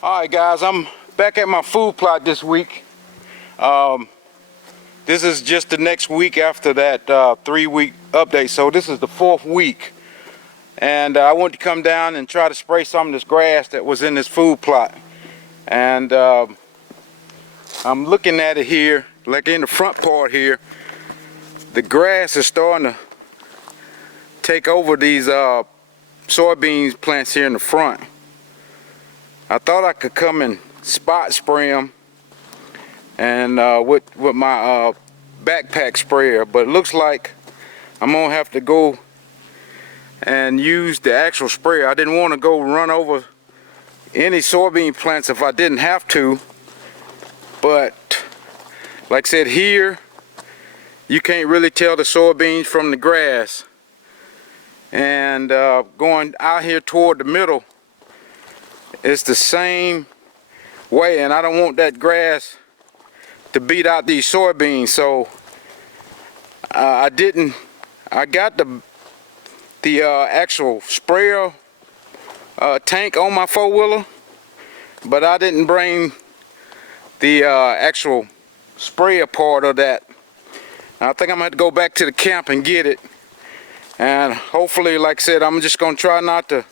Alright guys, I'm back at my food plot this week. This is just the next week after that 3-week update, so this is the 4th week. And I want to come down and try to spray some of this grass that was in this food plot. And I'm looking at it here, like in the front part here, the grass is starting to take over these soybeans plants here in the front. I thought I could come and spot spray them and with my backpack sprayer, but it looks like I'm gonna have to go and use the actual sprayer. I didn't want to go run over any soybean plants if I didn't have to, but like I said, here you can't really tell the soybeans from the grass. And going out here toward the middle, it's the same way, and I don't want that grass to beat out these soybeans. So I got the actual sprayer tank on my four-wheeler, but I didn't bring the actual sprayer part of that. I think I'm gonna have to go back to the camp and get it, and hopefully, like I said, I'm just gonna try not to.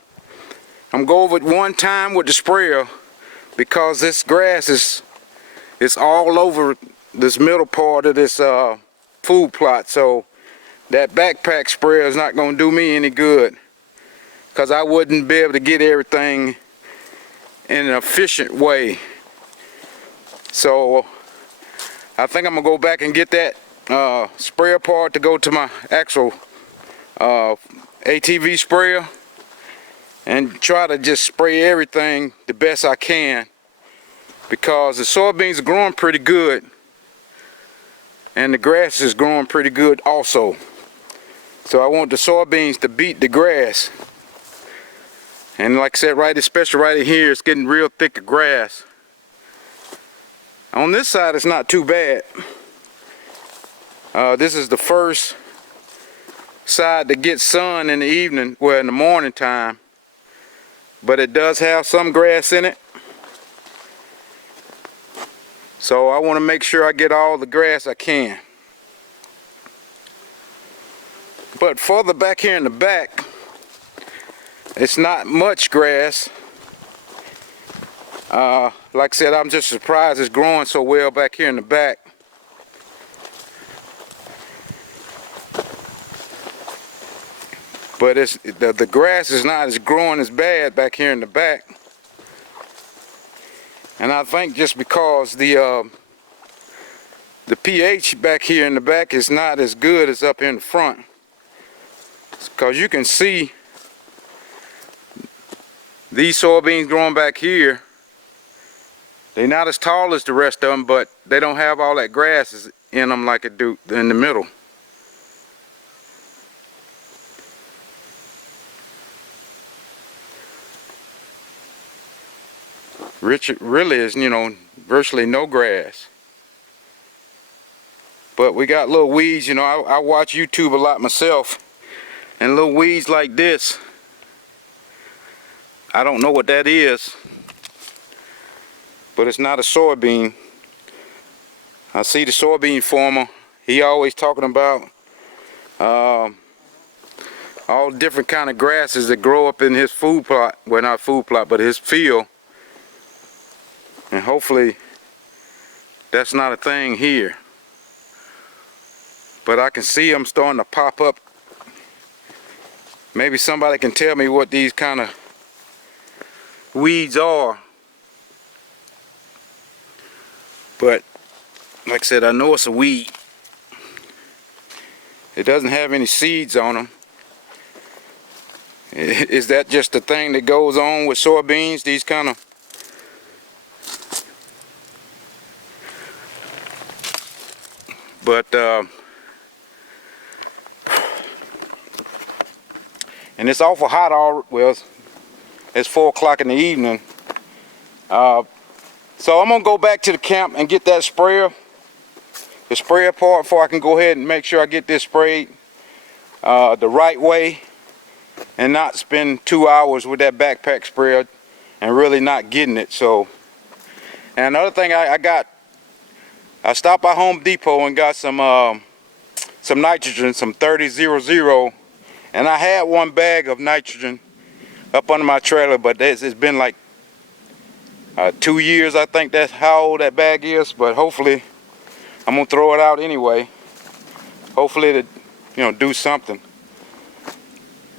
I'm going to go over it one time with the sprayer, because this grass is all over this middle part of this food plot. So that backpack sprayer is not going to do me any good, because I wouldn't be able to get everything in an efficient way. So I think I'm going to go back and get that sprayer part to go to my actual ATV sprayer, and try to just spray everything the best I can, because the soybeans are growing pretty good and the grass is growing pretty good also. So I want the soybeans to beat the grass. And like I said, especially right here, it's getting real thick of grass. On this side, it's not too bad. This is the first side to get sun in the evening, well, in the morning time. But it does have some grass in it, so I want to make sure I get all the grass I can. But further back here in the back, it's not much grass. Like I said, I'm just surprised it's growing so well back here in the back. But the grass is not as growing as bad back here in the back. And I think just because the pH back here in the back is not as good as up in the front. Because you can see these soybeans growing back here, they're not as tall as the rest of them, but they don't have all that grass in them like it do in the middle. Richard really is, virtually no grass. But we got little weeds, I watch YouTube a lot myself, and little weeds like this, I don't know what that is, but it's not a soybean. I see the soybean farmer, he always talking about all different kind of grasses that grow up in his food plot, well, not food plot, but his field. And hopefully that's not a thing here. But I can see them starting to pop up. Maybe somebody can tell me what these kind of weeds are. But like I said, I know it's a weed. It doesn't have any seeds on them. Is that just the thing that goes on with soybeans? These kind of and it's awful hot well, it's 4 o'clock in the evening. So I'm gonna go back to the camp and get that sprayer, the sprayer part, before I can go ahead and make sure I get this sprayed the right way and not spend 2 hours with that backpack sprayer and really not getting it. So, and another thing I stopped by Home Depot and got some nitrogen, some 30-00, and I had one bag of nitrogen up under my trailer, but it's been like 2 years, I think that's how old that bag is. But hopefully I'm gonna throw it out anyway. Hopefully it'll, do something.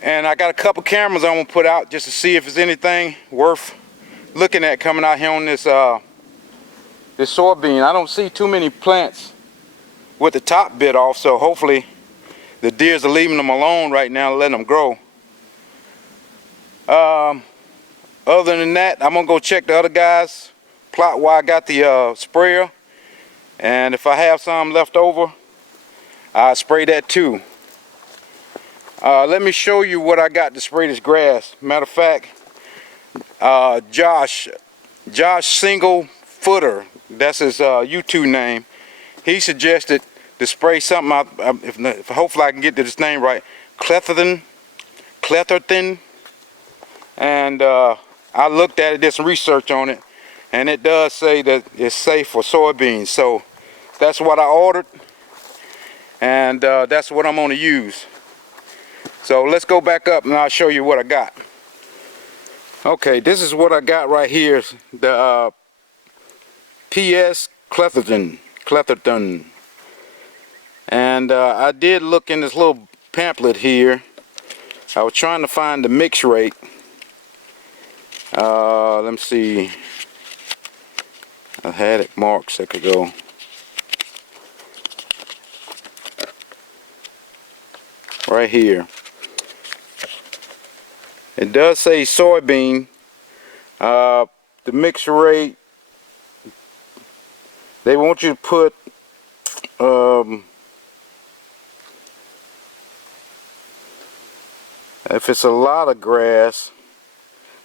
And I got a couple cameras I'm gonna put out just to see if there's anything worth looking at coming out here on this soybean. I don't see too many plants with the top bit off, so hopefully the deers are leaving them alone right now, letting them grow. Other than that, I'm gonna go check the other guys' plot where I got the sprayer, and if I have some left over, I'll spray that too. Let me show you what I got to spray this grass. Matter of fact, Josh Single Footer, that's his YouTube name. He suggested to spray something. If hopefully I can get this name right, Cletherton. And I looked at it, did some research on it, and it does say that it's safe for soybeans. So that's what I ordered, and that's what I'm going to use. So let's go back up and I'll show you what I got. Okay, this is what I got right here. The PS Cletherton. And I did look in this little pamphlet here. I was trying to find the mix rate. Let me see. I had it marked a second ago. Right here. It does say soybean. The mix rate, they want you to put if it's a lot of grass,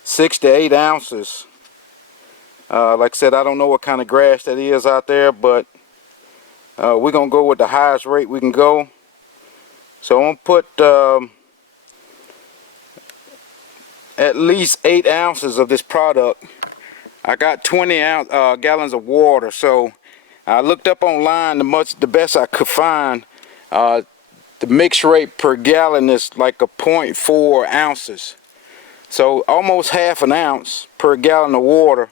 6 to 8 ounces. Like I said, I don't know what kind of grass that is out there, but we're gonna go with the highest rate we can go. So I'm gonna put at least 8 ounces of this product. I got 20 gallons of water, so I looked up online the best I could find. The mix rate per gallon is like a 0.4 ounces. So almost half an ounce per gallon of water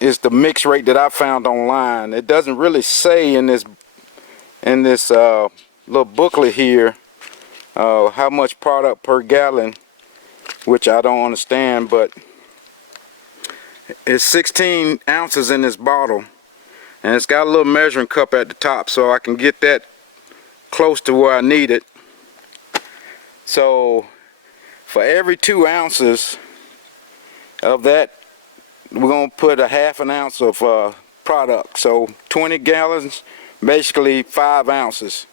is the mix rate that I found online. It doesn't really say in this little booklet here how much product per gallon, which I don't understand, but it's 16 ounces in this bottle, and it's got a little measuring cup at the top so I can get that close to where I need it. So for every 2 ounces of that, we're going to put a half an ounce of product. So 20 gallons, basically 5 ounces.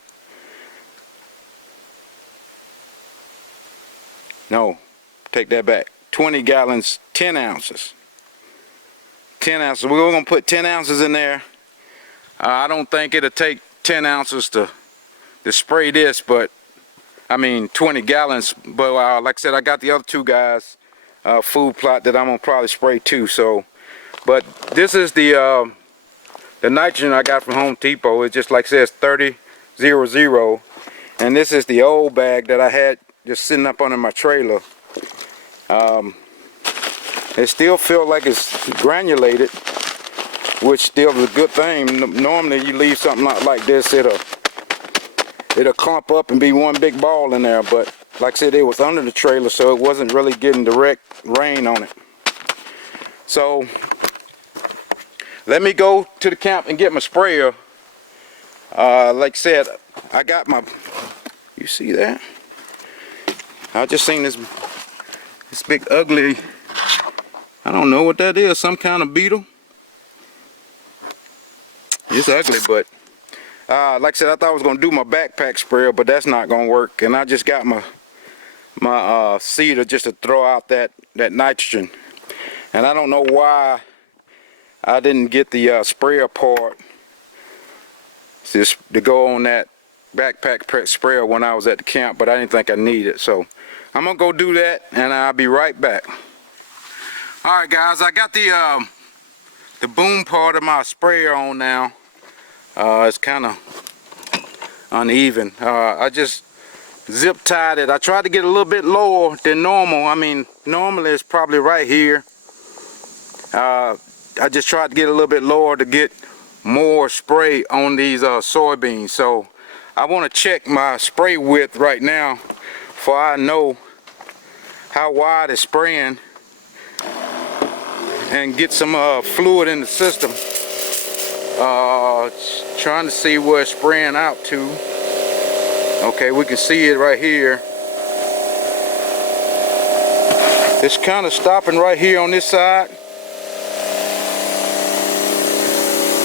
No, take that back. 20 gallons, 10 ounces. 10 ounces. We're going to put 10 ounces in there. I don't think it'll take 10 ounces to spray this, but I mean 20 gallons. But like I said, I got the other two guys' food plot that I'm going to probably spray too. So, but this is the nitrogen I got from Home Depot. It just like says 30-00. And this is the old bag that I had just sitting up under my trailer. It still feels like it's granulated, which still is a good thing. Normally you leave something like this, it'll clump up and be one big ball in there, but like I said, it was under the trailer, so it wasn't really getting direct rain on it. So let me go to the camp and get my sprayer. Like I said, I got my, you see that? I just seen this big ugly, I don't know what that is, some kind of beetle. It's ugly, but like I said, I thought I was going to do my backpack sprayer, but that's not going to work. And I just got my seeder just to throw out that nitrogen. And I don't know why I didn't get the sprayer part just to go on that backpack sprayer when I was at the camp, but I didn't think I needed it. So I'm gonna go do that, and I'll be right back. All right, guys, I got the boom part of my sprayer on now. It's kind of uneven. I just zip tied it. I tried to get a little bit lower than normal. I mean, normally it's probably right here. I just tried to get a little bit lower to get more spray on these soybeans. So I want to check my spray width right now, for I know how wide it's spraying, and get some fluid in the system. Trying to see where it's spraying out to. Okay, we can see it right here. It's kind of stopping right here on this side,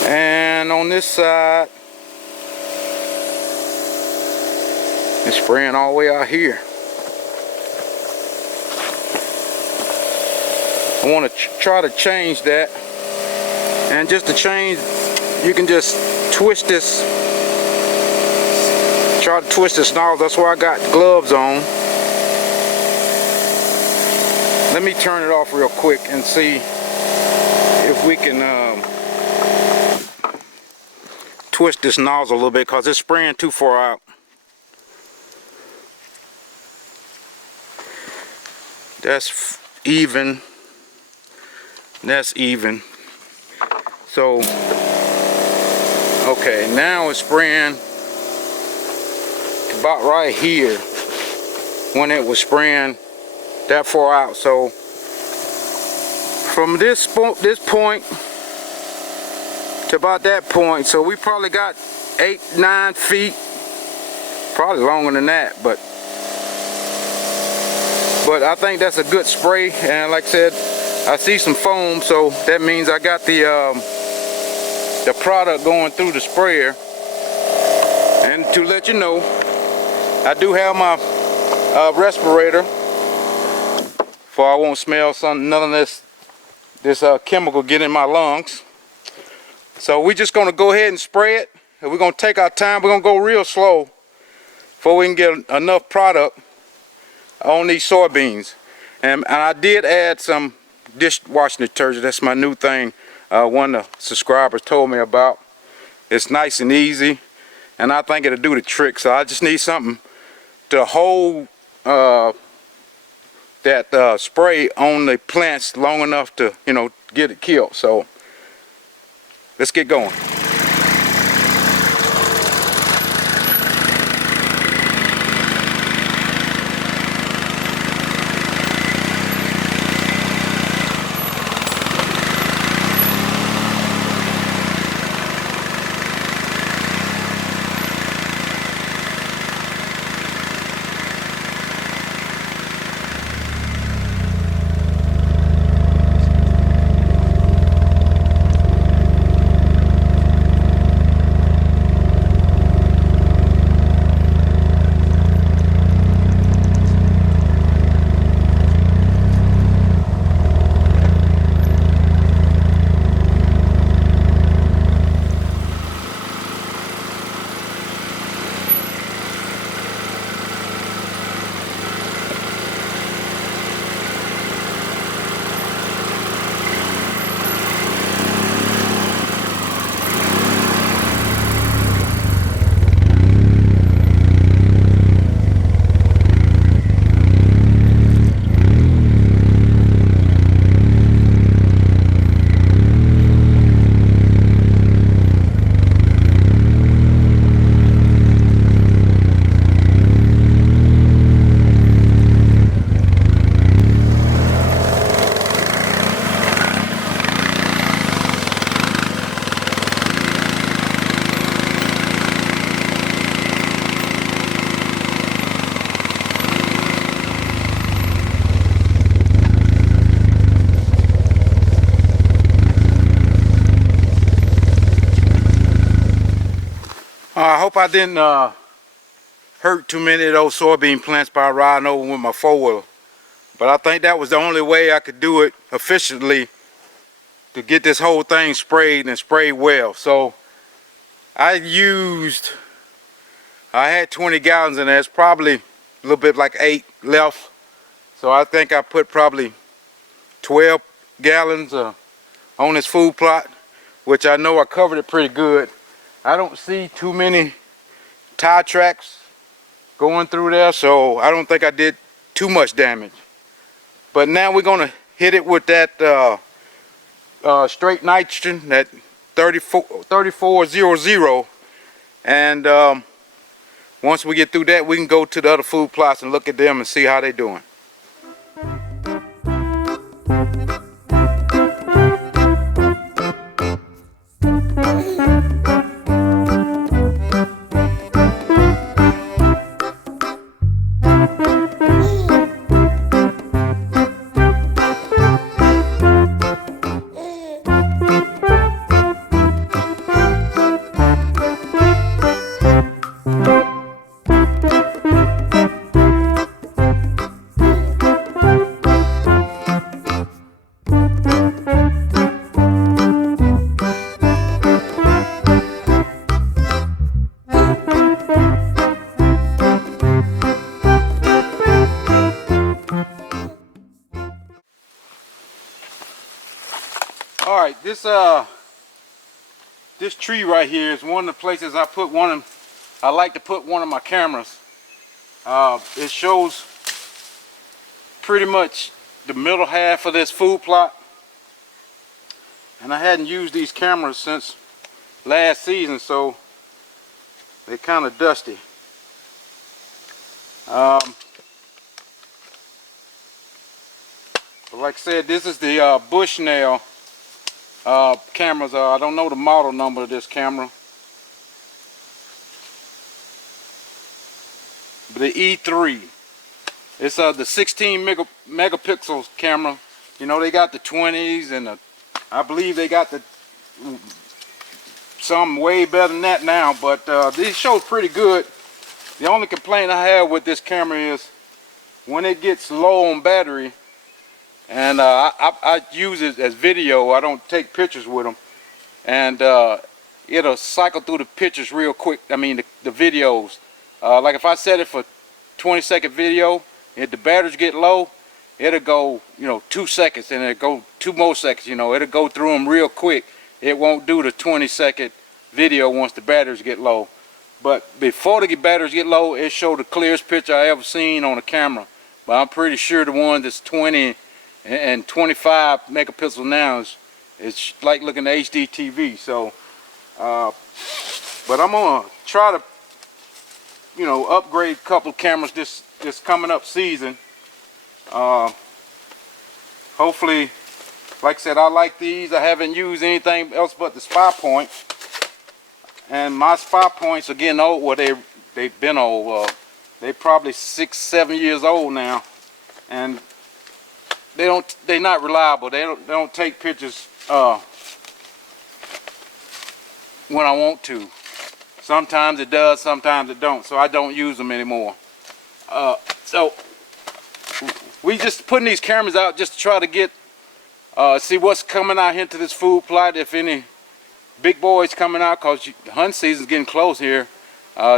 and on this side it's spraying all the way out here. I want to try to change that, and just to change, you can just twist this, try to twist this nozzle. That's why I got gloves on. Let me turn it off real quick and see if we can twist this nozzle a little bit, because it's spraying too far out. That's even. That's even. So, okay, now it's spraying about right here when it was spraying that far out. So from this point to about that point, so we probably got 8-9 feet, probably longer than that, but I think that's a good spray. And like I said, I see some foam, so that means I got the product going through the sprayer. And to let you know, I do have my respirator, for I won't smell none of this chemical get in my lungs. So we're just gonna go ahead and spray it, and we're gonna take our time. We're gonna go real slow before we can get enough product on these soybeans. And I did add some dishwashing detergent. That's my new thing. One of the subscribers told me about. It's nice and easy, and I think it'll do the trick. So I just need something to hold that spray on the plants long enough to, you know, get it killed. So let's get going. I hope I didn't hurt too many of those soybean plants by riding over with my four-wheeler. But I think that was the only way I could do it efficiently to get this whole thing sprayed and sprayed well. So I used I had 20 gallons in there. It's probably a little bit like 8 left. So I think I put probably 12 gallons on this food plot, which I know I covered it pretty good. I don't see too many tire tracks going through there, so I don't think I did too much damage. But now we're gonna hit it with that straight nitrogen, that 3400, and once we get through that, we can go to the other food plots and look at them and see how they're doing. All right, this tree right here is one of the places I like to put one of my cameras. It shows pretty much the middle half of this food plot, and I hadn't used these cameras since last season, so they're kind of dusty. But like I said, this is the Bushnell cameras. I don't know the model number of this camera, but the E3. It's the 16 megapixels camera. You know, they got the 20s, and I believe they got some way better than that now, but these shows pretty good. The only complaint I have with this camera is when it gets low on battery, and I use it as video. I don't take pictures with them, and it'll cycle through the pictures real quick. I mean the videos. Like if I set it for 20-second video, if the batteries get low, it'll go 2 seconds, and it'll go 2 more seconds. It'll go through them real quick. It won't do the 20-second video once the batteries get low. But before the batteries get low, it showed the clearest picture I ever seen on a camera. But I'm pretty sure the one that's 20 and 25 megapixels now is like looking at HD TV. So, but I'm gonna try to, upgrade a couple cameras this coming up season. Hopefully, like I said, I like these. I haven't used anything else but the Spy Point. And my Spy Points are getting old. Well, they've been old. They're probably 6-7 years old now, and they're not reliable. They don't take pictures when I want to. Sometimes it does, sometimes it don't. So I don't use them anymore. So we just putting these cameras out just to try to get see what's coming out into this food plot. If any big boys coming out, because the hunting season's getting close here.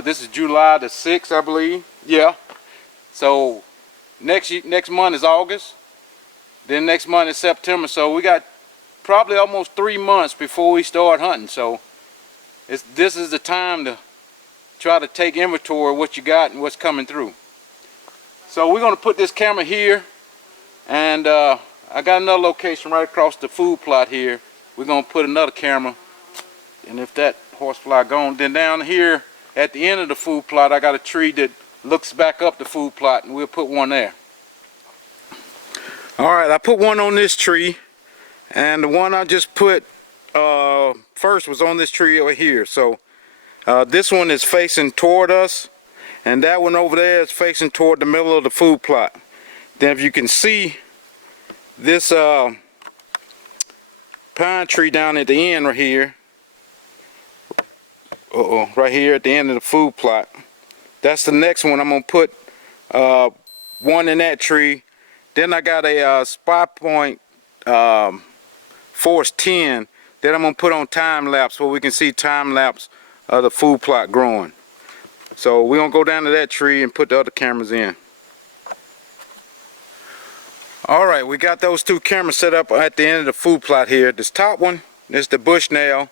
This is July the 6th, I believe. Yeah. So next month is August. Then next month is September. So we got probably almost 3 months before we start hunting. So this is the time to try to take inventory of what you got and what's coming through. So we're going to put this camera here, and I got another location right across the food plot here. We're going to put another camera. And if that horsefly gone, then down here at the end of the food plot, I got a tree that looks back up the food plot, and we'll put one there. All right, I put one on this tree, and the one I just put first was on this tree over here. So this one is facing toward us, and that one over there is facing toward the middle of the food plot. Then if you can see this pine tree down at the end right here, right here at the end of the food plot, that's the next one. I'm gonna put one in that tree. Then I got a Spy Point Force 10 that I'm gonna put on time lapse, where we can see time lapse of the food plot growing. So we're gonna go down to that tree and put the other cameras in. All right, we got those two cameras set up at the end of the food plot here. This top one is the Bushnell,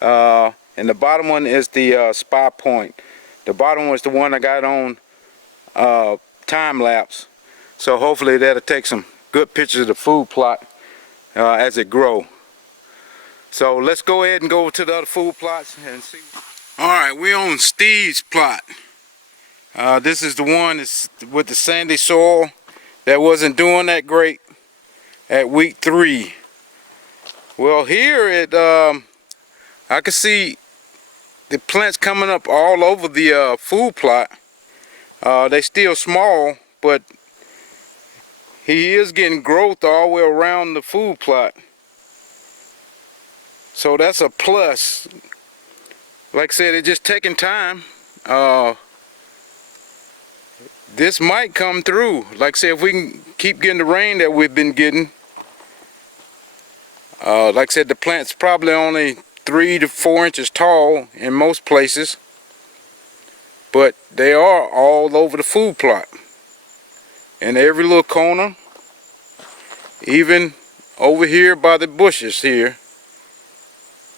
and the bottom one is the Spy Point. The bottom one is the one I got on time lapse. So hopefully that'll take some good pictures of the food plot as it grow. So let's go ahead and go to the other food plots and see. All right, we're on Steve's plot. This is the one that's with the sandy soil that wasn't doing that great at week 3. Well, here I can see the plants coming up all over the food plot. They still small, but he is getting growth all the way around the food plot. So that's a plus. Like I said, it's just taking time. This might come through. Like I said, if we can keep getting the rain that we've been getting. Like I said, the plant's probably only 3 to 4 inches tall in most places. But they are all over the food plot. In every little corner. Even over here by the bushes here.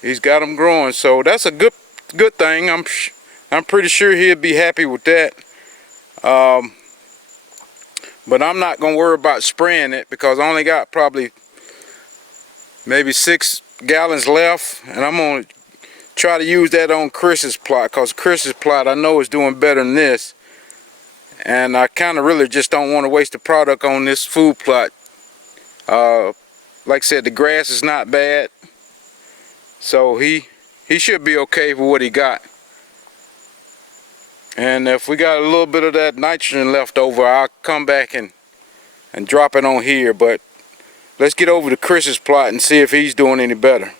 He's got them growing. So that's a good thing. I'm pretty sure he'll be happy with that. But I'm not going to worry about spraying it because I only got probably maybe 6 gallons left, and I'm going to try to use that on Chris's plot because Chris's plot I know is doing better than this, and I kind of really just don't want to waste the product on this food plot. Like I said, the grass is not bad, so he should be okay for what he got. And if we got a little bit of that nitrogen left over, I'll come back and drop it on here. But let's get over to Chris's plot and see if he's doing any better.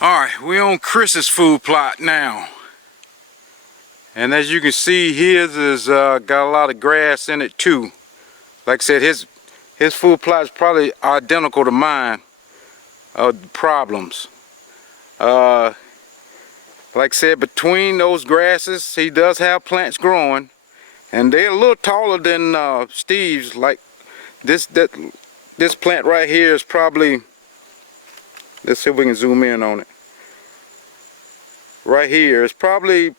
Alright, we're on Chris's food plot now. And as you can see, his is got a lot of grass in it too. Like I said, his food plot is probably identical to mine. Problems. Like I said, between those grasses, he does have plants growing, and they're a little taller than Steve's. Like this plant right here is probably, let's see if we can zoom in on it. Right here, it's probably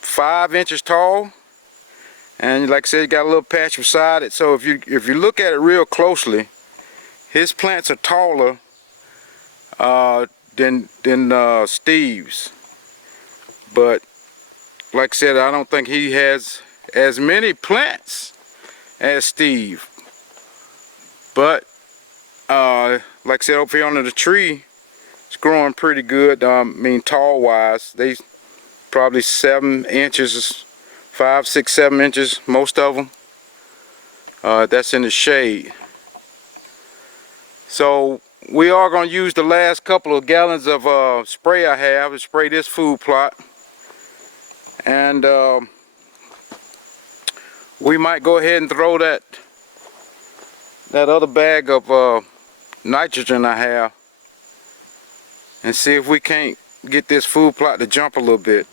5 inches tall, and like I said, you got a little patch beside it. So if you look at it real closely, his plants are taller than Steve's, but like I said, I don't think he has as many plants as Steve. But like I said, over here under the tree, it's growing pretty good. I mean, tall wise, they probably 7 inches, 5, 6, 7 inches, most of them. That's in the shade. So we are going to use the last couple of gallons of spray I have to spray this food plot. And we might go ahead and throw that other bag of nitrogen I have and see if we can't get this food plot to jump a little bit.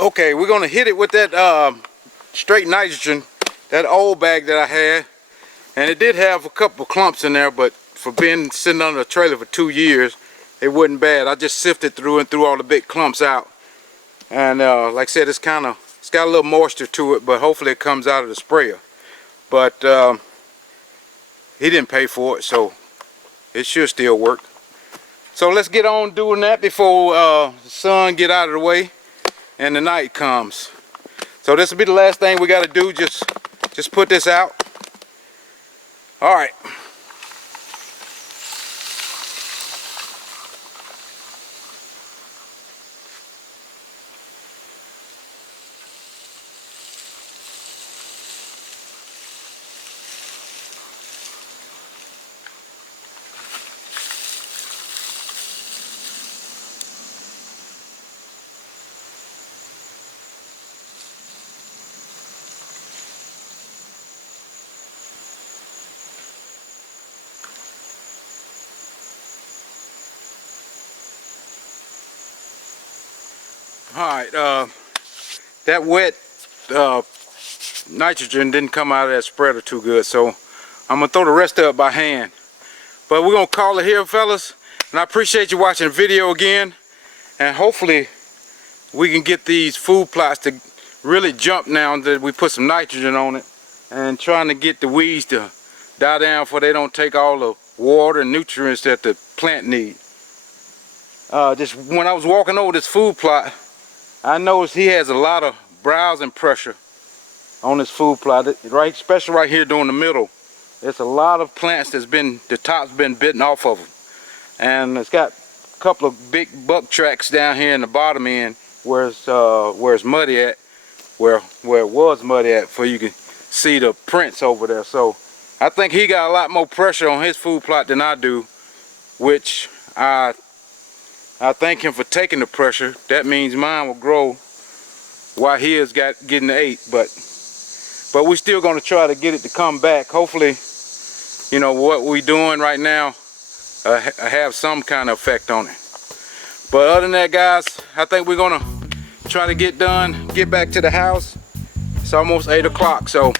Okay, we're going to hit it with that straight nitrogen, that old bag that I had. And it did have a couple of clumps in there, but for being sitting under a trailer for 2 years, it wasn't bad. I just sifted through and threw all the big clumps out. And like I said, it's got a little moisture to it, but hopefully it comes out of the sprayer. But he didn't pay for it, so it should still work. So let's get on doing that before the sun get out of the way and the night comes. So this will be the last thing we got to do. Just put this out. All right. Alright, that wet nitrogen didn't come out of that spreader too good, so I'm going to throw the rest of it by hand. But we're going to call it here, fellas, and I appreciate you watching the video again, and hopefully we can get these food plots to really jump now that we put some nitrogen on it, and trying to get the weeds to die down before they don't take all the water and nutrients that the plant needs. Just when I was walking over this food plot, I noticed he has a lot of browsing pressure on this food plot, right? Especially right here down the middle. There's a lot of plants that's been, the top's been bitten off of them. And it's got a couple of big buck tracks down here in the bottom end where it's muddy at, where it was muddy at, for you can see the prints over there. So I think he got a lot more pressure on his food plot than I do, which I thank him for taking the pressure. That means mine will grow while his getting the 8. But we're still going to try to get it to come back. Hopefully, you know, what we're doing right now have some kind of effect on it. But other than that, guys, I think we're going to try to get back to the house. It's almost 8 o'clock. So,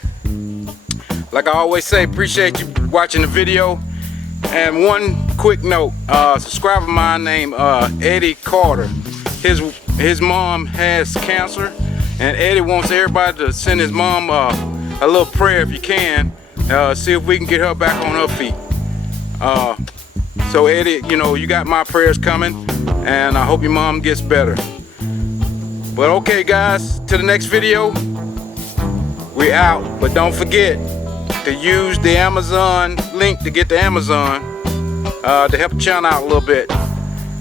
like I always say, appreciate you watching the video. And one quick note, subscriber of mine named Eddie Carter, his mom has cancer, and Eddie wants everybody to send his mom a little prayer if you can, see if we can get her back on her feet. So Eddie, you know, you got my prayers coming, and I hope your mom gets better. But okay guys, to the next video, we out. But don't forget to use the Amazon link to get to Amazon to help the channel out a little bit.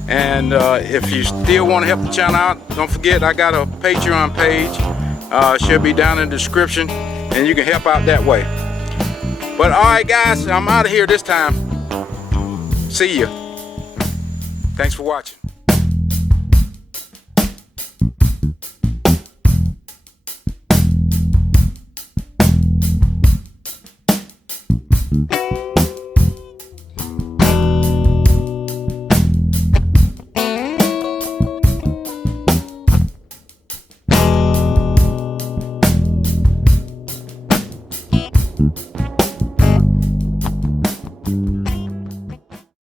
And if you still want to help the channel out, don't forget I got a Patreon page. Should be down in the description, and you can help out that way. But alright guys, I'm out of here this time. See ya. Thanks for watching.